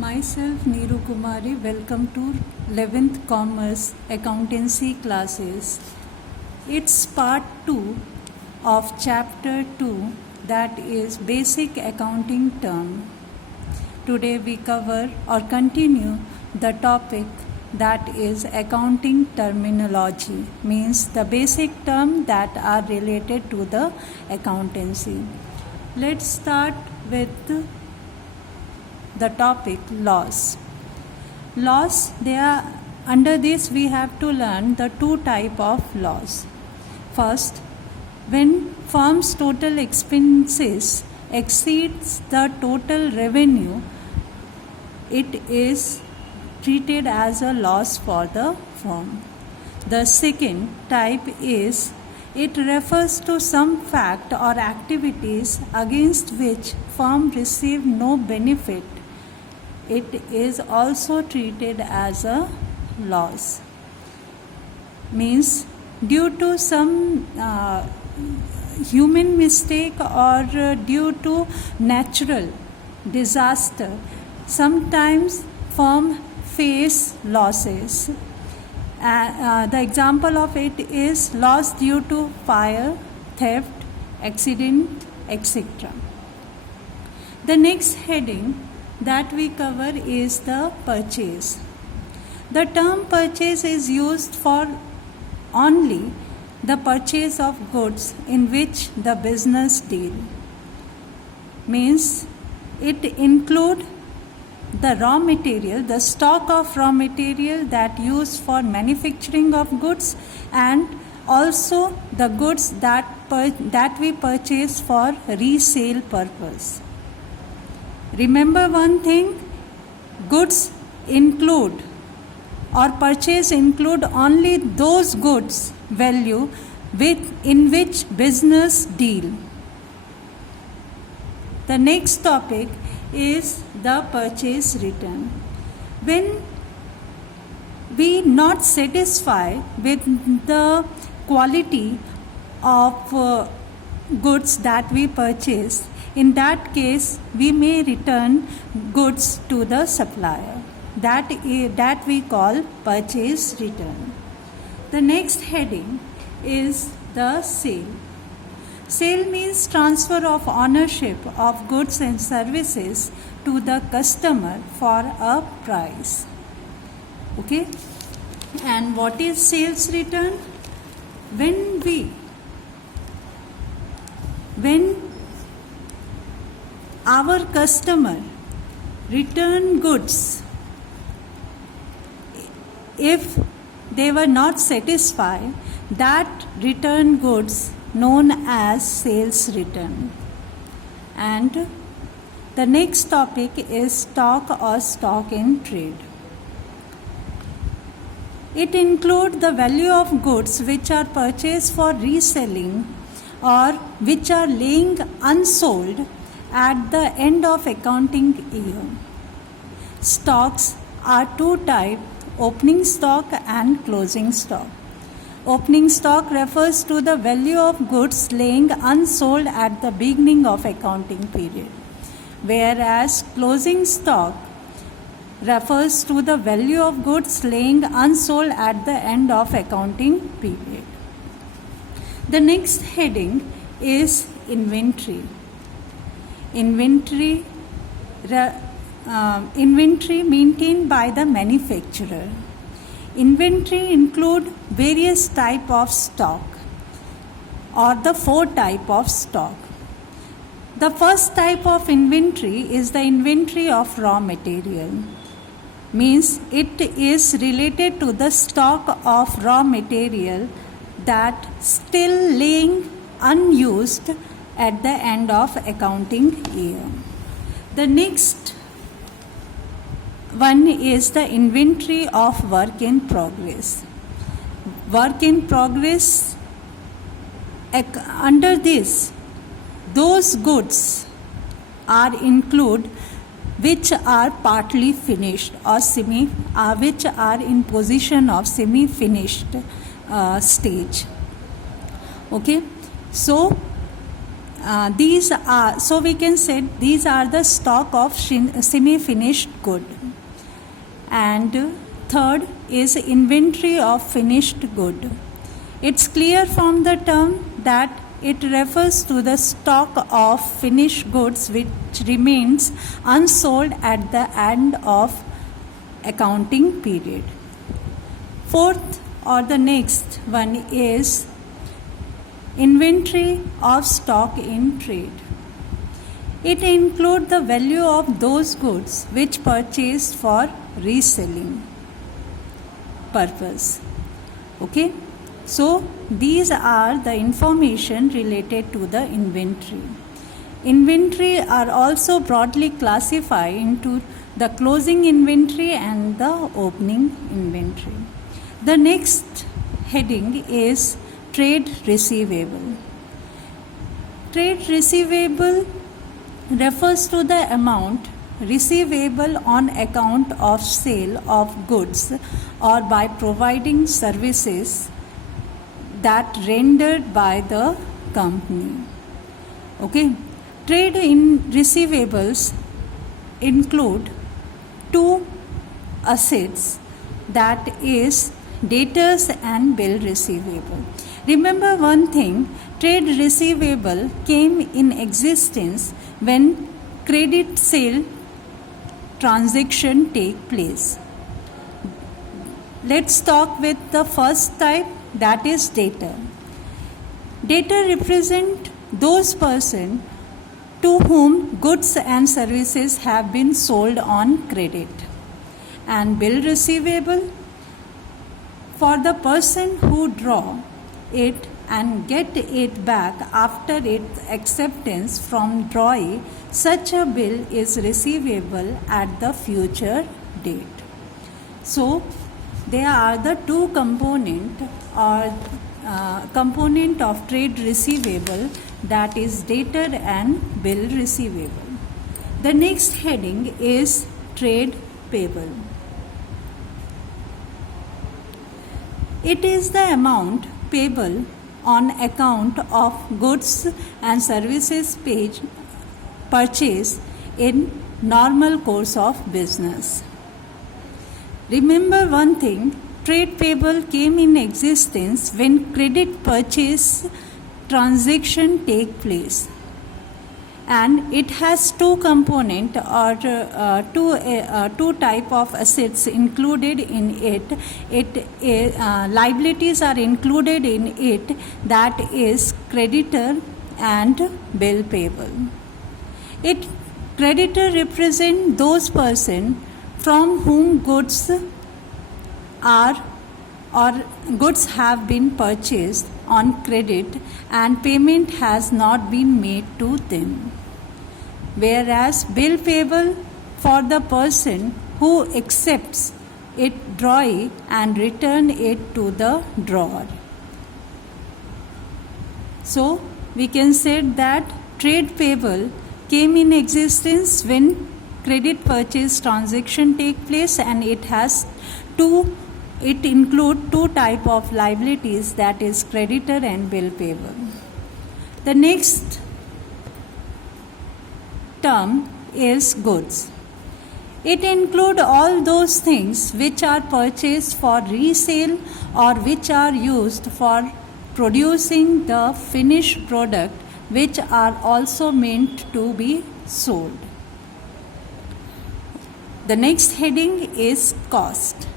Myself Neeru Kumari, welcome to 11th Commerce Accountancy classes. It's part 2 of chapter 2, that is basic accounting term. Today we cover or continue the topic that is accounting terminology, means the basic terms that are related to the accountancy. Let's start with the topic loss. Loss, under this we have to learn the two type of loss. First, when firm's total expenses exceeds the total revenue, it is treated as a loss for the firm. The second type is it refers to some fact or activities against which firm receive no benefit. It is also treated as a loss. Means due to some human mistake or due to natural disaster, sometimes firm face losses. The example of it is loss due to fire, theft, accident, etc. The next heading that we cover is the purchase. The term purchase is used for only the purchase of goods in which the business deal. Means it include the raw material, the stock of raw material that used for manufacturing of goods, and also the goods that we purchase for resale purpose. Remember one thing, goods include or purchase include only those goods value in which business deal. The next topic is the purchase return. When we not satisfied with the quality of goods that we purchase, in that case we may return goods to the supplier. That we call purchase return. The next heading is the sale. Sale means transfer of ownership of goods and services to the customer for a price. Okay? And what is sales return? When our customer return goods, if they were not satisfied, that return goods known as sales return. And the next topic is stock or stock in trade. It includes the value of goods which are purchased for reselling or which are lying unsold at the end of accounting year. Stocks are two types, opening stock and closing stock. Opening stock refers to the value of goods lying unsold at the beginning of accounting period, whereas closing stock refers to the value of goods lying unsold at the end of accounting period. The next heading is inventory. Inventory maintained by the manufacturer. Inventory include various type of stock or the 4 type of stock. The first type of inventory is the inventory of raw material. Means it is related to the stock of raw material that still laying unused at the end of accounting year. The next one is the inventory of work in progress. Work in progress, under this, those goods are included which are partly finished or which are in position of semi-finished stage. Okay, so these are, so we can say these are the stock of semi-finished good. And third is inventory of finished good. It's clear from the term that it refers to the stock of finished goods which remains unsold at the end of accounting period. Fourth, or the next one, is inventory of stock in trade. It includes the value of those goods which purchased for reselling purpose. Okay, so these are the information related to the inventory. Inventory are also broadly classified into the closing inventory and the opening inventory. The next heading is trade receivable. Trade receivable refers to the amount receivable on account of sale of goods or by providing services that rendered by the company. Okay, trade in receivables include two assets, that is debtors and bill receivable. Remember one thing, trade receivable came in existence when credit sale transaction take place. Let's talk with the first type, that is debtor. Debtor represent those persons to whom goods and services have been sold on credit. And bill receivable for the person who draw it and get it back after its acceptance from drawee. Such a bill is receivable at the future date. So there are the two component of trade receivable, that is debtor and bill receivable. The next heading is trade payable. It is the amount payable on account of goods and services purchased in normal course of business. Remember one thing, trade payable came in existence when credit purchase transaction take place, and it has two component or two type of assets included in it. Liabilities are included in it, that is creditor and bill payable. It creditor represent those person from whom goods are or goods have been purchased on credit and payment has not been made to them. Whereas bill payable for the person who accepts it drawee and return it to the drawer. So we can say that trade payable came in existence when credit purchase transaction take place, and it include two type of liabilities, that is creditor and bill payable. The next term is goods. It include all those things which are purchased for resale or which are used for producing the finished product, which are also meant to be sold. The next heading is cost.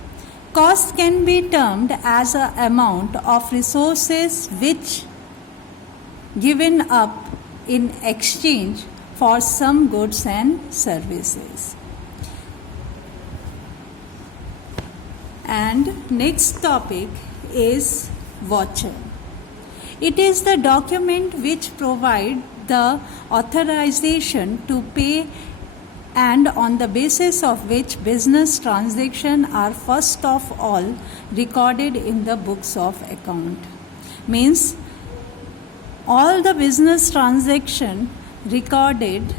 Cost can be termed as an amount of resources which given up in exchange for some goods and services. And next topic is voucher. It is the document which provides the authorization to pay and on the basis of which business transactions are first of all recorded in the books of account. Means all the business transaction recorded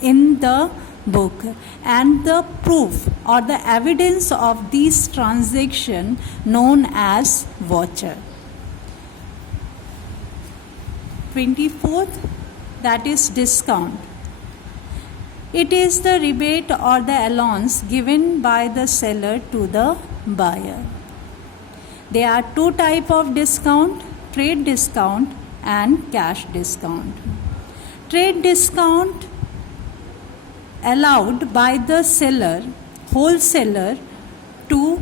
in the book, and the proof or the evidence of these transaction known as voucher. 24th, that is discount. It is the rebate or the allowance given by the seller to the buyer. There are two types of discount, trade discount and cash discount. Trade discount allowed by the seller, wholesaler, to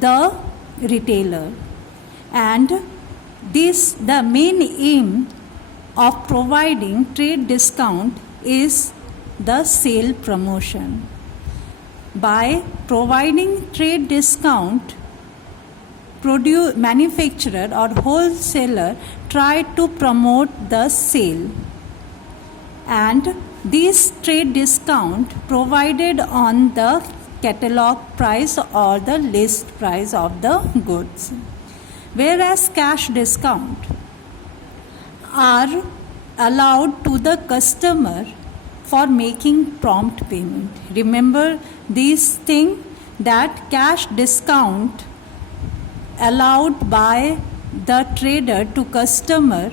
the retailer, and the main aim of providing trade discount is the sale promotion. By providing trade discount, manufacturer or wholesaler try to promote the sale, and this trade discount provided on the catalog price or the list price of the goods, whereas cash discount are allowed to the customer for making prompt payment. Remember this thing, that cash discount allowed by the trader to customer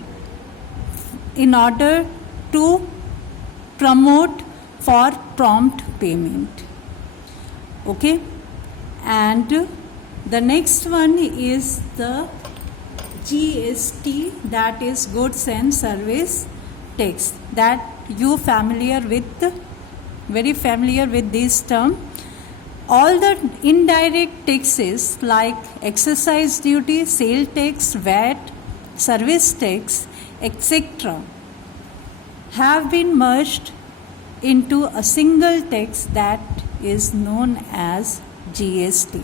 in order to promote for prompt payment. Okay, and the next one is the GST, that is goods and service tax, that you very familiar with this term. All the indirect taxes like excise duty, sale tax, VAT, service tax, etc. have been merged into a single tax that is known as GST.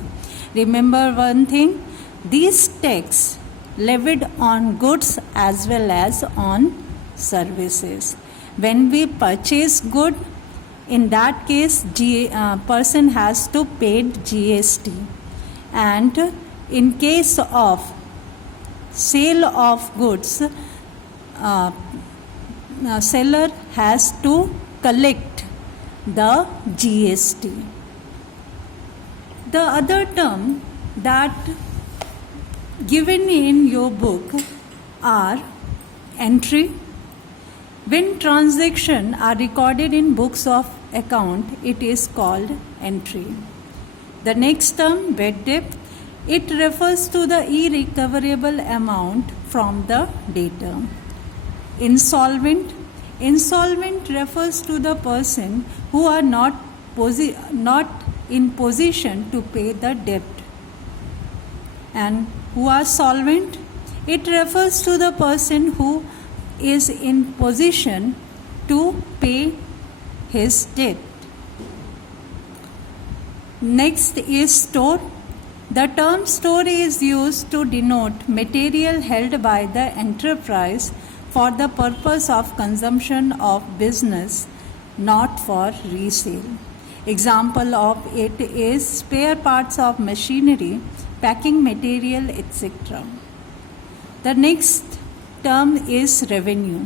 Remember one thing, these tax levied on goods as well as on services. When we purchase good, in that case person has to pay GST, and in case of sale of goods, seller has to collect the GST. The other term that given in your book are entry. When transactions are recorded in books of account, it is called entry. The next term, bad debt, it refers to the irrecoverable amount from the debtor. Insolvent refers to the person who are not in position to pay the debt. And who are solvent, it refers to the person who is in position to pay his debt. Next is store. The term store is used to denote material held by the enterprise for the purpose of consumption of business, not for resale. Example of it is spare parts of machinery, packing material, etc. The next term is revenue.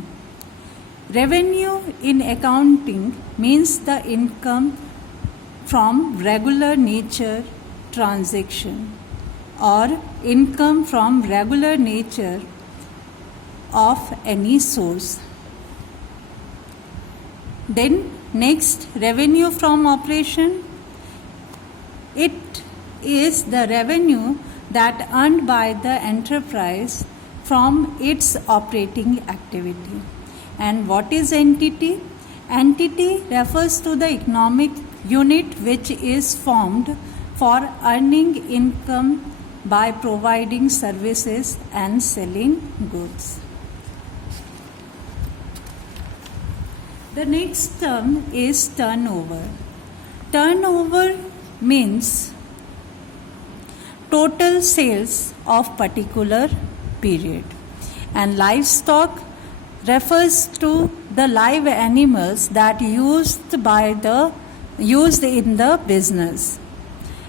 Revenue in accounting means the income from regular nature transaction or income from regular nature of any source. Then next, revenue from operation. It is the revenue that earned by the enterprise from its operating activity. And what is entity? Entity refers to the economic unit which is formed for earning income by providing services and selling goods. The next term is turnover. Turnover means total sales of particular period, and livestock refers to the live animals that used in the business.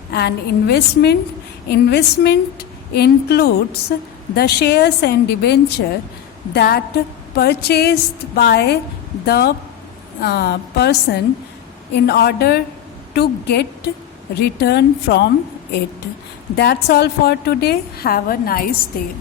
And investment includes the shares and debenture that purchased by the person in order to get return from it. That's all for today. Have a nice day.